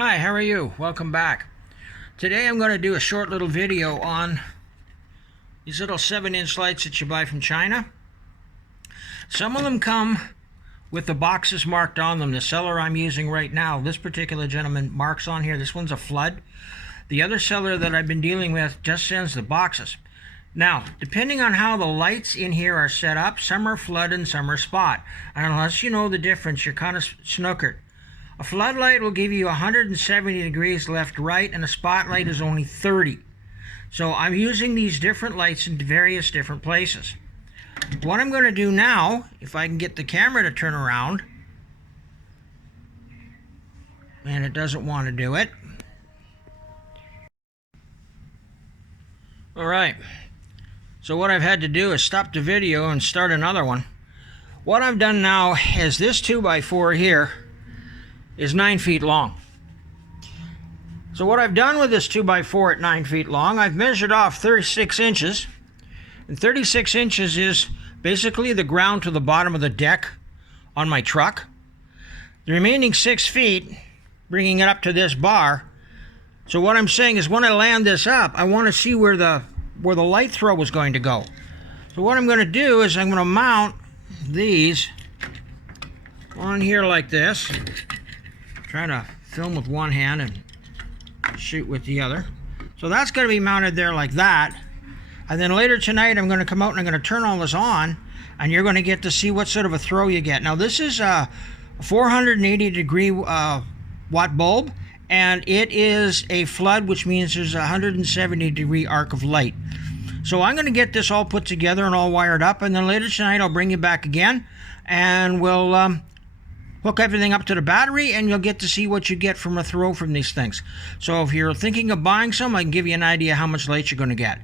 Hi, how are you? Welcome back. Today I'm going to do a short little video on these little 7-inch lights that you buy from China. Some of them come with the boxes marked on them. The seller I'm using right now, this particular gentleman marks on here, this one's a flood. The other seller that I've been dealing with just sends the boxes. Now, depending on how the lights in here are set up, some are flood and some are spot. And unless you know the difference, you're kind of snookered. A floodlight will give you 170 degrees left, right, and a spotlight is only 30. So I'm using these different lights in various different places. What I'm going to do now, if I can get the camera to turn around, and it doesn't want to do it. All right. So what I've had to do is stop the video and start another one. What I've done now is this 2x4 here is 9 feet long. So what I've done with this 2x4 at 9 feet long, I've measured off 36 inches. And 36 inches is basically the ground to the bottom of the deck on my truck. The remaining 6 feet, bringing it up to this bar. So what I'm saying is when I land this up, I want to see where the light throw is going to go. So what I'm going to do is I'm going to mount these on here like this. Trying to film with one hand and shoot with the other. So that's going to be mounted there like that. And then later tonight I'm going to come out and I'm going to turn all this on, and you're going to get to see what sort of a throw you get. Now this is a 480 degree watt bulb, and it is a flood, which means there's a 170 degree arc of light. So I'm going to get this all put together and all wired up, and then later tonight I'll bring you back again and we'll hook everything up to the battery, and you'll get to see what you get from a throw from these things. So if you're thinking of buying some, I can give you an idea how much light you're going to get.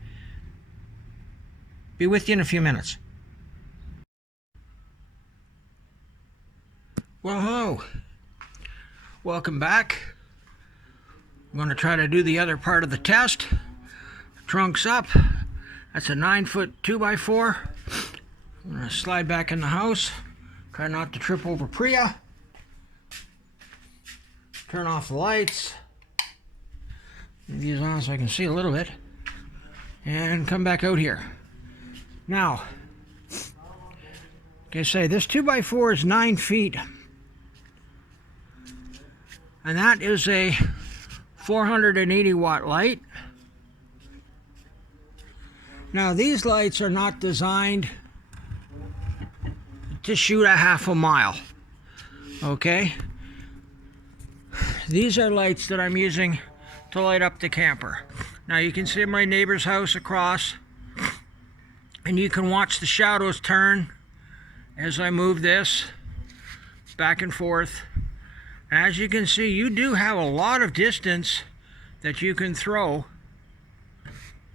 Be with you in a few minutes. Well, hello. Welcome back. I'm going to try to do the other part of the test. Trunk's up. That's a 9-foot 2x4. I'm going to slide back in the house. Try not to trip over Priya. Turn off the lights. Leave these on so I can see a little bit. And come back out here. Now, like I say, this 2x4 is 9 feet. And that is a 480 watt light. Now these lights are not designed to shoot a half a mile. Okay? These are lights that I'm using to light up the camper. Now you can see my neighbor's house across, and you can watch the shadows turn as I move this back and forth. As you can see, you do have a lot of distance that you can throw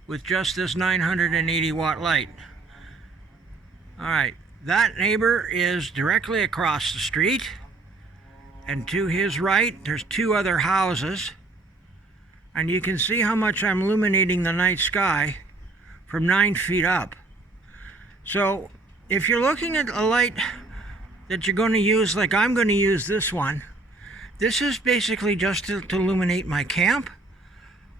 with just this 980 watt light. Alright, that neighbor is directly across the street, and to his right there's 2 other houses, and you can see how much I'm illuminating the night sky from 9 feet up. So if you're looking at a light that you're going to use, like I'm going to use this one, this is basically just to illuminate my camp.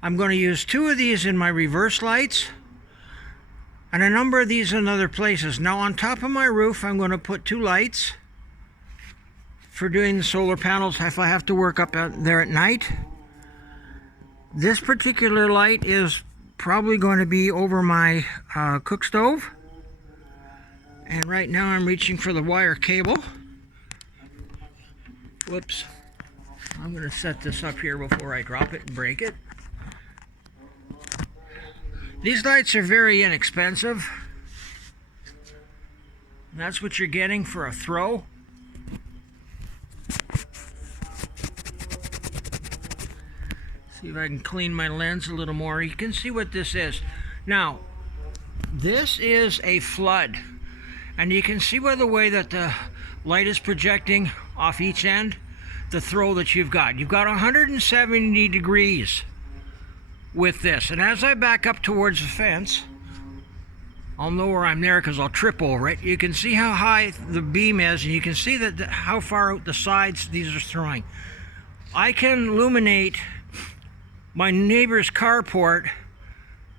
I'm going to use 2 of these in my reverse lights and a number of these in other places. Now on top of my roof I'm going to put 2 lights for doing the solar panels if I have to work up out there at night. This particular light is probably going to be over my cook stove. And right now I'm reaching for the wire cable. Whoops. I'm going to set this up here before I drop it and break it. These lights are very inexpensive. And that's what you're getting for a throw. See if I can clean my lens a little more. You can see what this is. Now, this is a flood. And you can see by the way that the light is projecting off each end, the throw that you've got. You've got 170 degrees with this. And as I back up towards the fence, I'll know where I'm there because I'll trip over it. You can see how high the beam is, and you can see that how far out the sides these are throwing. I can illuminate my neighbor's carport,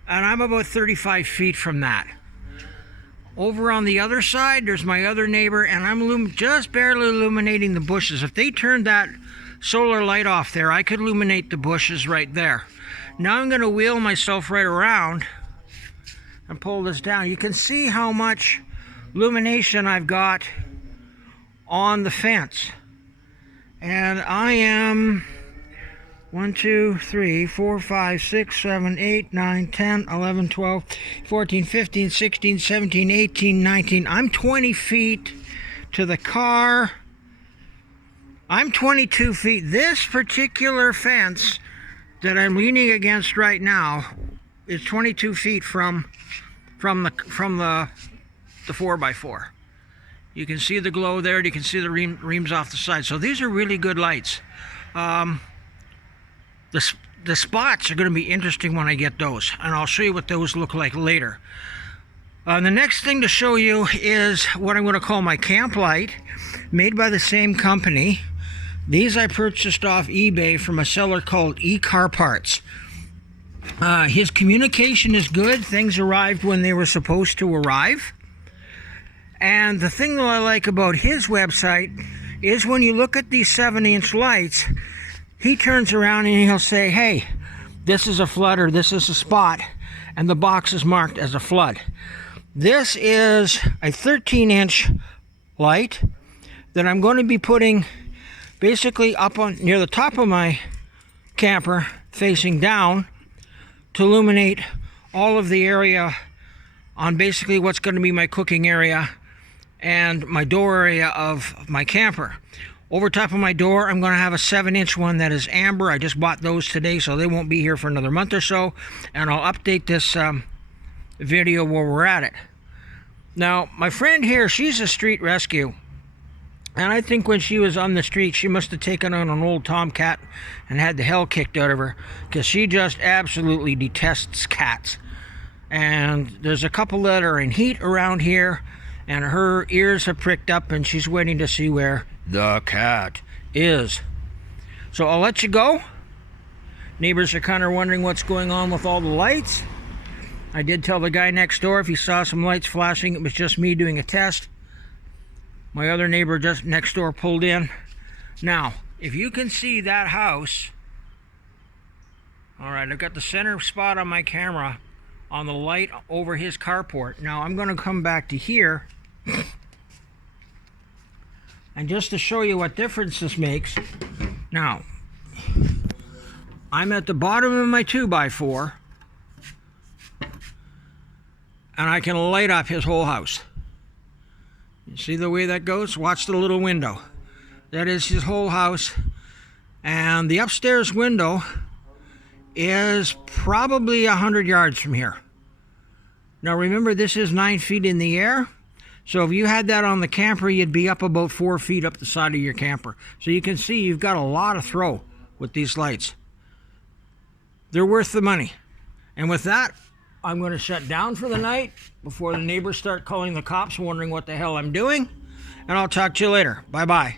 and I'm about 35 feet from that. Over on the other side, there's my other neighbor, and I'm just barely illuminating the bushes. If they turned that solar light off there, I could illuminate the bushes right there. Now I'm going to wheel myself right around and pull this down. You can see how much illumination I've got on the fence. And I am 1, 2, 3, 4, 5, 6, 7, 8, 9, 10, 11, 12, 14, 15, 16, 17, 18, 19. I'm 20 feet to the car. I'm 22 feet. This particular fence that I'm leaning against right now is 22 feet from the 4x4. You can see the glow there. You can see the reams off the side. So these are really good lights. The spots are going to be interesting when I get those, and I'll show you what those look like later. The next thing to show you is what I'm going to call my camp light, made by the same company. These I purchased off eBay from a seller called eCar Parts. His communication is good. Things arrived when they were supposed to arrive. And the thing that I like about his website is when you look at these 7-inch lights, he turns around and he'll say, hey, this is a flood, or this is a spot, and the box is marked as a flood. This is a 13-inch light that I'm going to be putting basically up on near the top of my camper, facing down, to illuminate all of the area on basically what's going to be my cooking area and my door area of my camper. Over top of my door, I'm going to have a 7-inch one that is amber. I just bought those today, so they won't be here for another month or so. And I'll update this video where we're at it. Now, my friend here, she's a street rescue. And I think when she was on the street, she must have taken on an old tomcat and had the hell kicked out of her, because she just absolutely detests cats. And there's a couple that are in heat around here, and her ears have pricked up, and she's waiting to see where the cat is. So I'll let you go. Neighbors are kind of wondering what's going on with all the lights. I did tell the guy next door if he saw some lights flashing, it was just me doing a test. My other neighbor just next door pulled in. Now, if you can see that house, all right, I've got the center spot on my camera on the light over his carport. Now I'm going to come back to here, and just to show you what difference this makes. Now, I'm at the bottom of my 2x4, and I can light up his whole house. You see the way that goes? Watch the little window. That is his whole house. And the upstairs window is probably 100 yards from here. Now remember, this is 9 feet in the air. So if you had that on the camper, you'd be up about 4 feet up the side of your camper. So you can see you've got a lot of throw with these lights. They're worth the money. And with that, I'm going to shut down for the night before the neighbors start calling the cops wondering what the hell I'm doing. And I'll talk to you later. Bye-bye.